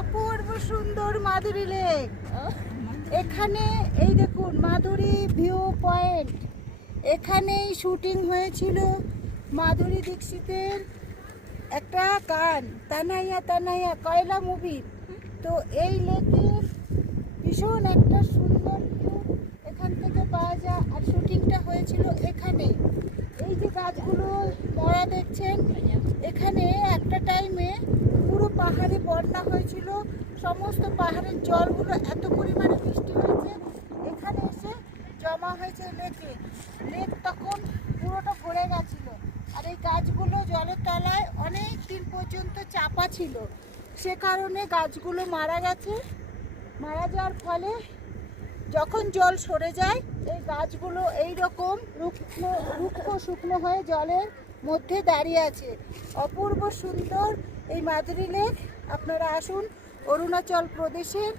অপূর্ব সুন্দর মাধুরী লেক। এখানে, এই দেখুন মাধুরী ভিউ পয়েন্ট এখানেই শুটিং হয়েছিল মাধুরী দীক্ষিতের একটা গান, তানাইয়া তানাইয়া, কয়লা মুভির তো এই লেকের ভীষণ একটা সুন্দর ভিউ এখান থেকে পাওয়া যায়। আর শুটিংটা হয়েছিল এখানে এই যে গাছগুলো, মরা দেখছেন, এখানে পাহাড়ে বন্যা হয়েছিল, সমস্ত পাহাড়ের জলগুলো এত পরিমাণে বৃষ্টি হয়েছে, এখানে এসে জমা হয়েছে লেকে। লেক তখন পুরোটা ভরে গেছিল। আর এই গাছগুলো জলের তলায় অনেক দিন পর্যন্ত চাপা ছিল। সে কারণে গাছগুলো মারা গেছে। মারা যাওয়ার ফলে যখন জল সরে যায়, এই গাছগুলো এই রকম রুক্ষ রুক্ষ শুকনো হয়ে জলের মধ্যে দাঁড়িয়ে আছে। অপূর্ব সুন্দর এই মাধুরী লেক। আপনারা আসুন অরুণাচল প্রদেশের